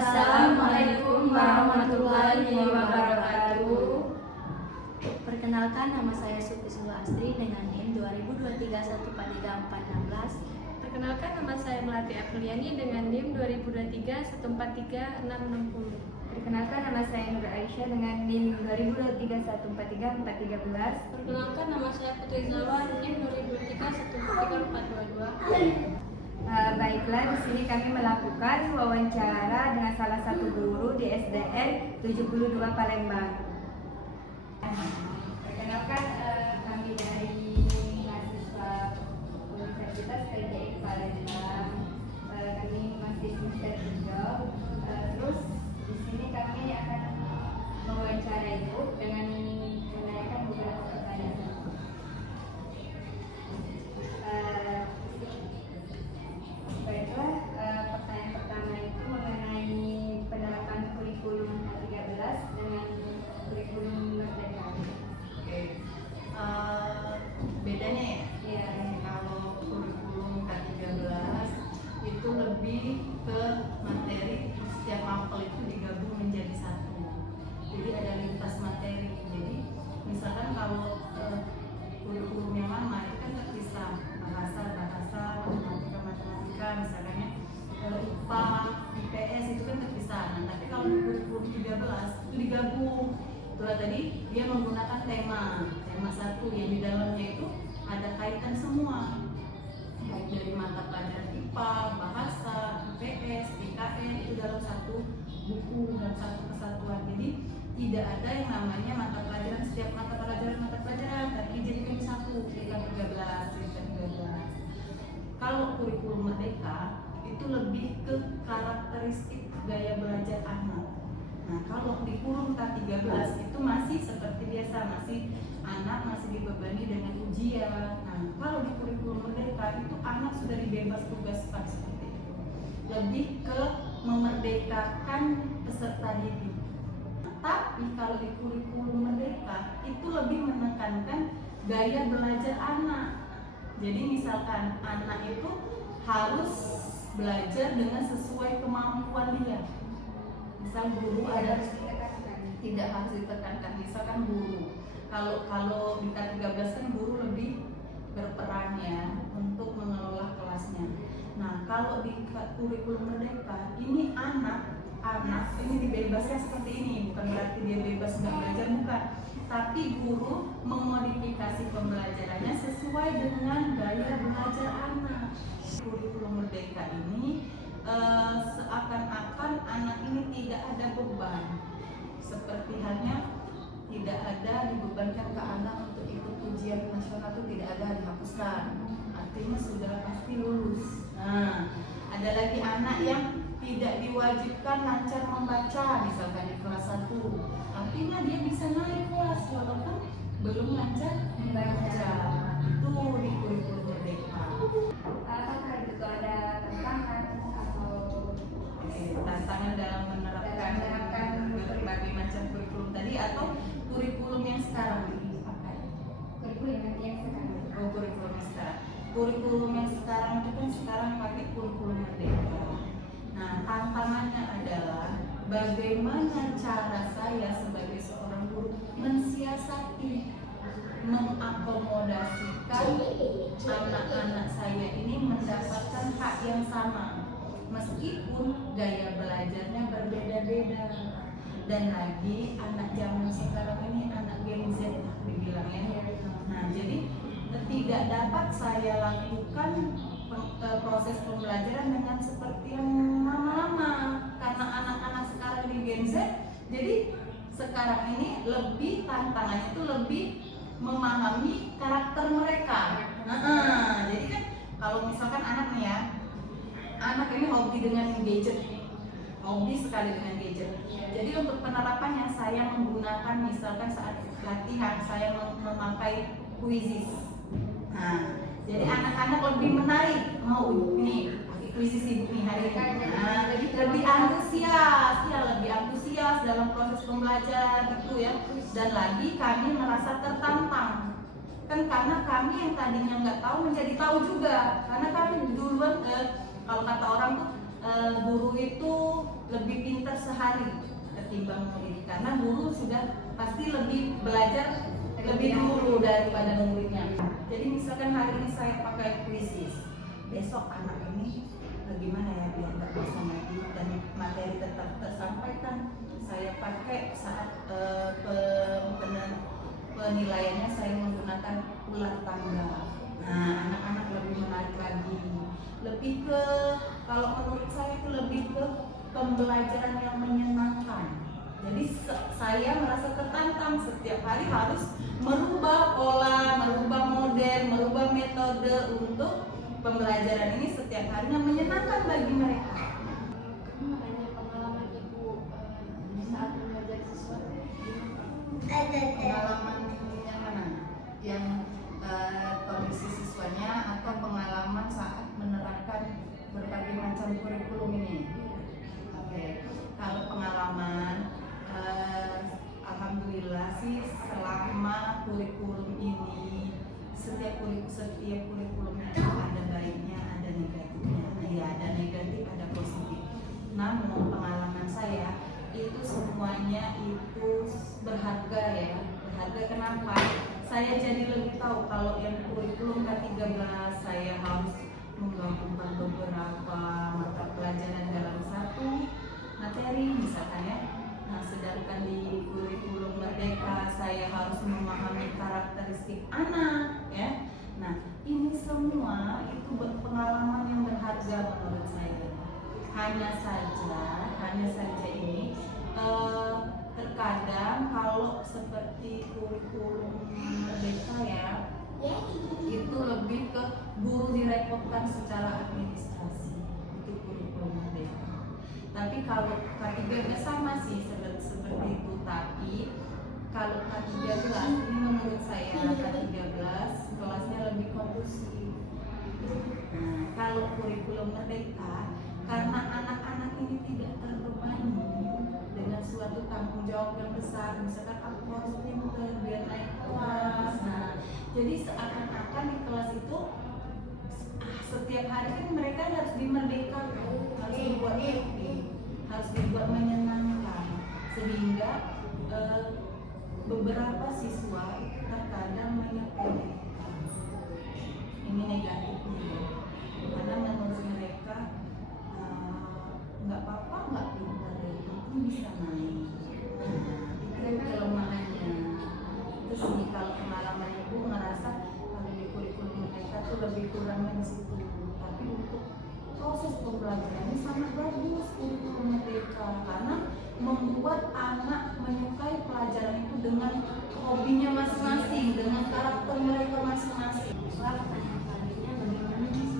Assalamualaikum warahmatullahi wabarakatuh. Perkenalkan, nama saya Supi Sulastri dengan NIM 2023143416. Perkenalkan, nama saya Melati Apriliani dengan NIM 2023143660. Perkenalkan, nama saya Nur Aisyah dengan NIM 2023143413. Perkenalkan, nama saya Putri Zalwan NIM 2023143422. Baiklah, di sini kami melakukan wawancara dengan salah satu guru di SDN 72 Palembang. Perkenalkan, kami dari mahasiswa Universitas KJI Palembang. Kami masih semester 3. Terus di sini kami akan mewawancara ibu dengan menanyakan beberapa pertanyaan. Baiklah, pertanyaan pertama itu mengenai penerapan kurikulum K13 dengan kurikulum Merdeka. Oke, bedanya ya? Iya. Kalau kurikulum K13 itu lebih ke materi, setiap mapel itu digabung menjadi satu. Jadi ada lintas materi. Jadi misalkan kalau kurikulum yang lama itu kan terpisah bahasa, matematika, misalkan ya IPA, IPS itu kan terpisah. Nah, tapi kalau kurikulum 13 itu digabung. Itulah tadi dia menggunakan tema satu yang di dalamnya itu ada kaitan semua, baik dari mata pelajaran IPA, bahasa, IPS, IKN itu dalam satu buku dan satu kesatuan. Jadi tidak ada yang namanya mata pelajaran, setiap mata pelajaran tapi dijadikan satu, tingkat 13. Kalau kurikulum Merdeka itu lebih ke karakteristik gaya belajar anak. Nah, kalau di kurikulum K13 itu masih seperti biasa, anak masih dibebani dengan ujian. Nah, kalau di kurikulum Merdeka itu anak sudah dibebas tugaskan seperti itu. Lebih ke memerdekakan peserta didik. Tapi kalau di kurikulum Merdeka itu lebih menekankan gaya belajar anak. Jadi misalkan anak itu harus belajar dengan sesuai kemampuan dia. Misal guru ada tidak harus ditekankan, misalkan guru. Kalau di K13 kan guru lebih berperan ya untuk mengelola kelasnya. Nah, kalau di kurikulum Merdeka ini anak ini dibebaskan seperti ini, bukan berarti dia bebas nggak belajar, bukan. Tapi guru memodifikasi pembelajarannya sesuai dengan gaya belajar anak. Kurikulum Merdeka ini seakan-akan anak ini tidak ada beban, seperti halnya tidak ada dibebankan ke anak untuk ikut ujian nasional, itu tidak ada, dihapuskan, artinya sudah pasti lulus. Nah, ada lagi anak yang tidak diwajibkan lancar membaca, misalkan di kelas 1, artinya dia bisa naik kelas walaupun belum lancar membaca. Itu di kurikulum Merdeka. Apakah itu ada tantangan atau tantangan dalam menerapkan berbagai macam kurikulum tadi atau kurikulum yang sekarang dipakai? kurikulum yang sekarang? Kurikulum yang sekarang. Kurikulum yang sekarang itu kan sekarang pakai kurikulum Merdeka. Nah, tantangannya adalah bagaimana cara saya sebagai seorang guru mensiasati, mengakomodasikan anak-anak saya ini mendapatkan hak yang sama, meskipun gaya belajarnya berbeda-beda. Dan lagi anak zaman sekarang ini anak Gen Z dibilangnya. Nah, jadi tidak dapat saya lakukan proses pembelajaran dengan seperti yang lama-lama, karena anak-anak sekarang di Gen Z. Jadi sekarang ini lebih tantangannya itu lebih memahami karakter mereka. Jadi kan kalau misalkan anak nih ya, anak ini hobi dengan gadget, hobi sekali dengan gadget. Jadi untuk penerapannya saya menggunakan misalkan saat latihan saya memakai Quizzes. Nah, jadi anak-anak lebih menarik, mau ini Quizzes ibu nih hari ini. Nah, lebih antusias dalam proses pembelajaran gitu ya. Dan lagi kami merasa tertantang. Kan karena kami yang tadinya nggak tahu menjadi tahu juga, karena kami duluan kalau kata orang tuh guru itu lebih hari ketimbang murid, karena guru sudah pasti lebih belajar lebih dulu daripada muridnya. Jadi misalkan hari ini saya pakai kuisis, besok anak ini gimana ya biar nggak bisa ngaji dan materi tetap tersampaikan, saya pakai saat penilaiannya saya menggunakan ular tangga. Nah, anak-anak lebih menarik lagi, lebih ke, kalau menurut saya itu lebih ke pembelajaran yang menyenangkan. Jadi saya merasa tertantang setiap hari harus merubah pola, merubah model, merubah metode untuk pembelajaran ini setiap harinya menyenangkan bagi mereka. Hanya pengalaman ibu di saat mengajar siswa. Pengalaman yang mana? Yang kondisi siswanya atau pengalaman saat menerapkan berbagai macam kurikulum ini? Oke, kalau pengalaman, alhamdulillah sih selama kurikulum ini setiap kurikulum itu ada baiknya, ada negatifnya. Ya, ada negatif, ada positif. Namun pengalaman saya itu semuanya itu berharga ya. Berharga kenapa? Saya jadi lebih tahu kalau yang kurikulum K13 saya harus menggabungkan beberapa mata pelajaran dalam satu materi misalkan ya. Nah, sedangkan di kurikulum Merdeka saya harus memahami karakteristik anak ya. Nah, ini semua itu pengalaman yang berharga menurut saya. Hanya saja ini terkadang kalau seperti kurikulum Merdeka ya, itu lebih ke guru direpotkan secara administrasi, itu kurikulum Merdeka. Tapi kalau K13 sama sih seperti itu, tapi kalau K13 ini menurut saya K13 kelasnya lebih kondusif. Nah, kalau kurikulum Merdeka karena anak-anak ini tidak terbebani dengan suatu tanggung jawab yang besar, misalkan aku harus pintar biar naik kelas. Nah, jadi seakan-akan di kelas itu setiap hari kan mereka harus dimerdekakan, harus dibuat happy, harus dibuat menyenangkan, sehingga beberapa siswa itu terkadang menyepelekan. Ini negatifnya, karena menurut mereka nggak apa-apa, nggak pintar, itu bisa naik. Itu kelemahannya. Terus nih kalau pengalaman ibu ngerasa kalau di kurikulum mereka tuh lebih kurangnya di situ. Tapi untuk proses pembelajarannya sangat bagus kurikulum Merdeka karena membuat anak menyukai pelajaran itu dengan hobinya masing-masing, dengan karakter mereka masing-masing. Pertanyaan selanjutnya, bagaimana sih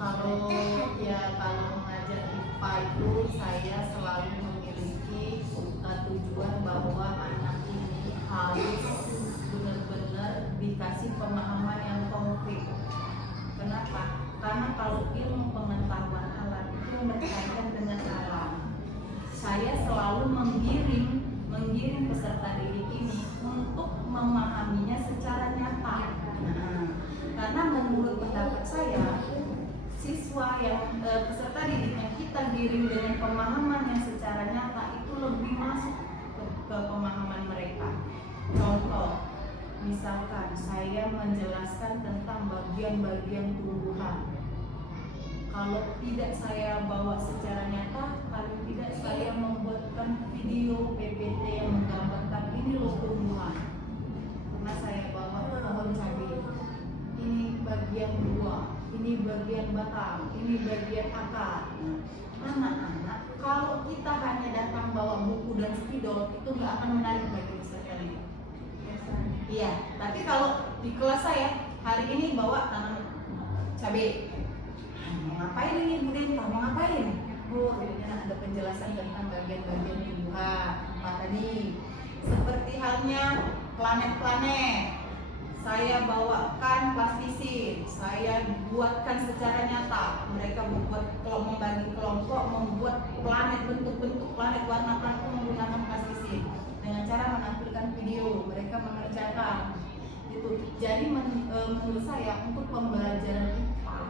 Kalau mengajar IPA itu saya selalu memiliki tujuan bahwa anak ini harus benar-benar dikasih pemahaman yang konkret. Kenapa? Karena kalau ilmu pengetahuan alam itu berkaitan dengan alam. Saya selalu menggiring peserta didik ini untuk memahaminya secara nyata. Nah, karena menurut pendapat saya, siswa yang peserta didik yang kita giring dengan pemahaman yang secara nyata itu lebih masuk ke pemahaman mereka. Contoh, misalkan saya menjelaskan tentang bagian-bagian tumbuhan. Kalau tidak saya bawa secara nyata, paling tidak saya membuatkan video PPT yang menggambarkan ini loh tumbuhan. Pernah saya bawa pohon cabai. Ini bagian buah, ini bagian batang, ini bagian akar. Anak-anak, kalau kita hanya datang bawa buku dan spidol, itu nggak akan menarik bagi peserta didik. Iya, tapi kalau di kelas saya hari ini bawa tanam cabai. Mau ngapain ini Bu Dinta? Mau ngapain? Bu, ini ada penjelasan tentang bagian-bagian tumbuhan. Tadi seperti halnya planet-planet. Saya bawakan plastisin, saya buatkan secara nyata. Mereka membagi kelompok, membuat planet, bentuk-bentuk planet, warna planet menggunakan plastisin. Dengan cara menampilkan video, mereka mengerjakan. Gitu. Jadi menurut saya untuk pembelajaran IPA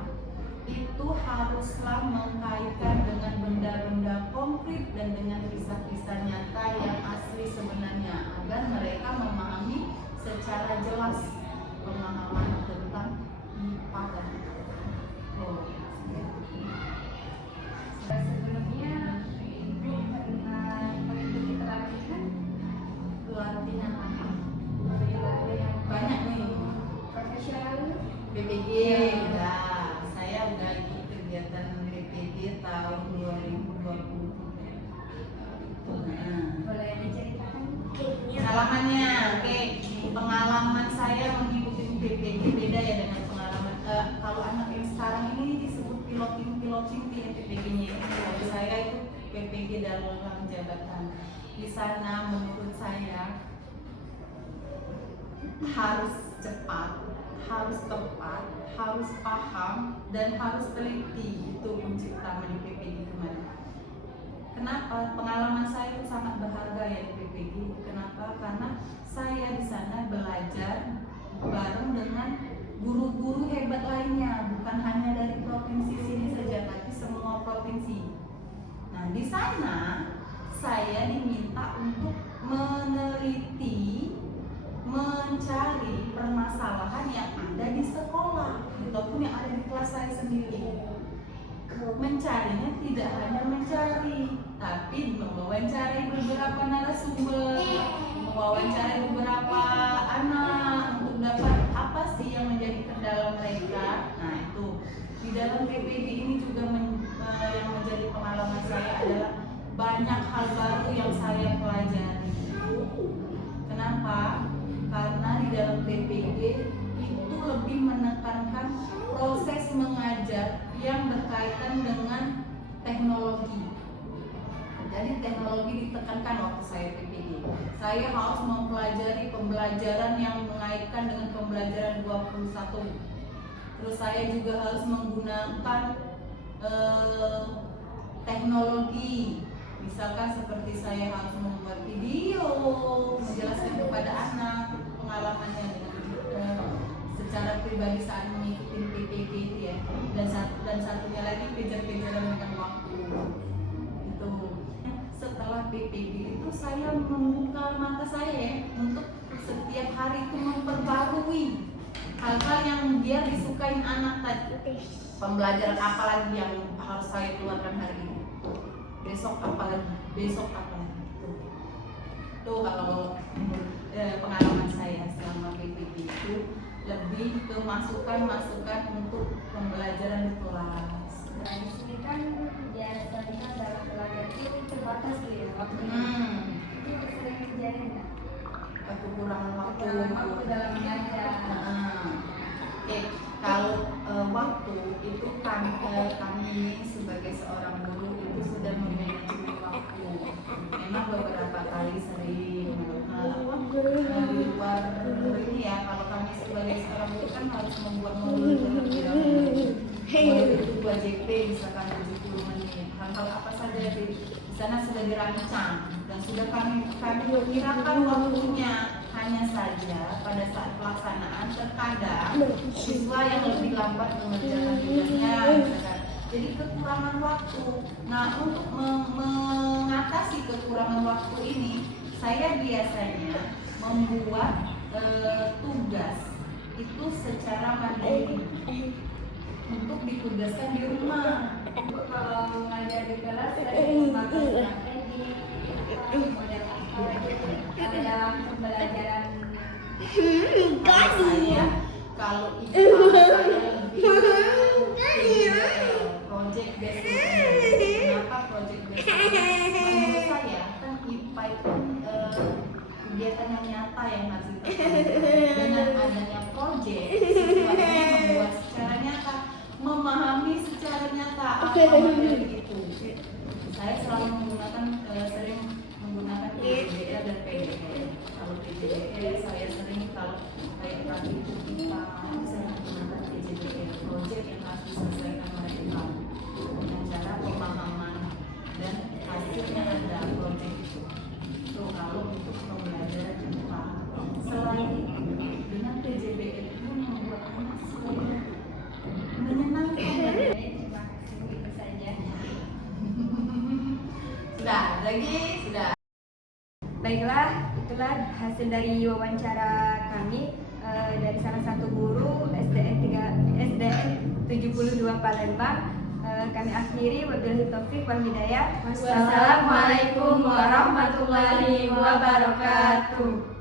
itu haruslah mengkaitkan dengan benda-benda konkret dan dengan kisah-kisah nyata yang asli sebenarnya agar mereka memahami secara jelas pemahaman tentang IPA dan oh. Sebelumnya Ibu pernah mengikuti pelatihan Apa? yang Banyak nih. profesional. BPG, nah, saya udah ikut kegiatan BPG tahun 2020. Boleh diceritakan? Pengalamannya, oke. Pengalaman saya mengikuti BPG beda ya dengan pengalaman kalau anak yang sekarang ini disebut piloting di BPG-nya. Kalau saya itu BPG dalam jabatan. Di sana menurut saya harus cepat, harus tepat, harus paham, dan harus teliti. Itu kunci utama di PPG kemarin. Kenapa? Pengalaman saya itu sangat berharga ya di PPG. Kenapa? Karena saya di sana belajar bareng dengan guru-guru hebat lainnya, bukan hanya dari provinsi sini saja, tapi semua provinsi. Nah, di sana saya diminta untuk meneliti, mencari permasalahan yang ada di sekolah ataupun yang ada di kelas saya sendiri. Mencarinya tidak hanya mencari, tapi mewawancarai beberapa narasumber, mewawancarai beberapa anak untuk dapat apa sih yang menjadi kendala mereka. Nah itu di dalam PPG ini juga yang menjadi pengalaman saya adalah banyak hal baru yang saya pelajari. Kenapa? Karena di dalam PPG itu lebih menekankan proses mengajar yang berkaitan dengan teknologi. Jadi teknologi ditekankan waktu saya PPG. Saya harus mempelajari pembelajaran yang mengaitkan dengan pembelajaran 21. Terus saya juga harus menggunakan teknologi. Misalkan seperti saya harus membuat video, menjelaskan kepada anak pengalamannya dengan secara pribadi saat mengikuti PPG itu ya. Dan satunya lagi kejar-kejaran dengan waktu. Itu. Setelah PPG itu saya membuka mata saya ya untuk setiap hari itu memperbarui hal-hal yang dia disukain anak tadi. Pembelajaran apa lagi yang harus saya keluarkan hari ini? Besok apa lagi? Tuh kalau pengalaman saya selama PPG itu lebih ke masukan-masukan untuk pembelajaran di kelas. Nah, di sini kan biasanya dalam belajar itu terbatas ya waktunya. Itu sering terjadi nggak? Kekurangan waktu. Waktu dalam belajar. Oke, kalau waktu itu kami sebagai seorang guru itu sudah memiliki waktu. Memang beberapa kali sering di luar ini ya. Kalau kami sebagai seorang guru kan harus membuat modul terlebih dahulu. Modul itu 2 JP misalkan 70 menit. Hal-hal apa saja di sana sudah dirancang dan sudah kami perkirakan waktunya. Hanya saja pada saat pelaksanaan terkadang siswa yang lebih lambat mengerjakan tugasnya, jadi kekurangan waktu. Nah, untuk mengatasi kekurangan waktu ini, saya biasanya membuat tugas itu secara mandiri untuk ditugaskan di rumah. Kalau mengajar di kelas saya memakai strategi model apa dalam pembelajaran. Saya kalau IPA saya lebih project based learning. Kenapa project based learning? Menurut saya kan IPA itu kegiatan yang nyata yang harus dilakukan. Dengan adanya project, siswa ini membuat secara nyata, memahami secara nyata apa materi itu. Saya selalu menggunakan sering menggunakan PJDL dan PDL. Kalau PJDL saya sering kalau kayak tadi itu IPA, saya menggunakan PJDL project yang harus diselesaikan oleh IPA dengan cara pemahaman dan hasilnya ada project itu. So kalau untuk pembelajaran IPA, selain dengan PJDL itu membuat anak selalu menyenangkan. Terima kasih, itu saja. Sudah lagi, sudah. Baiklah, itulah hasil dari wawancara kami dari salah satu guru SDN 72 Palembang. Kami akhiri, wabillahi taufik wal hidayah. Wassalamualaikum warahmatullahi wabarakatuh.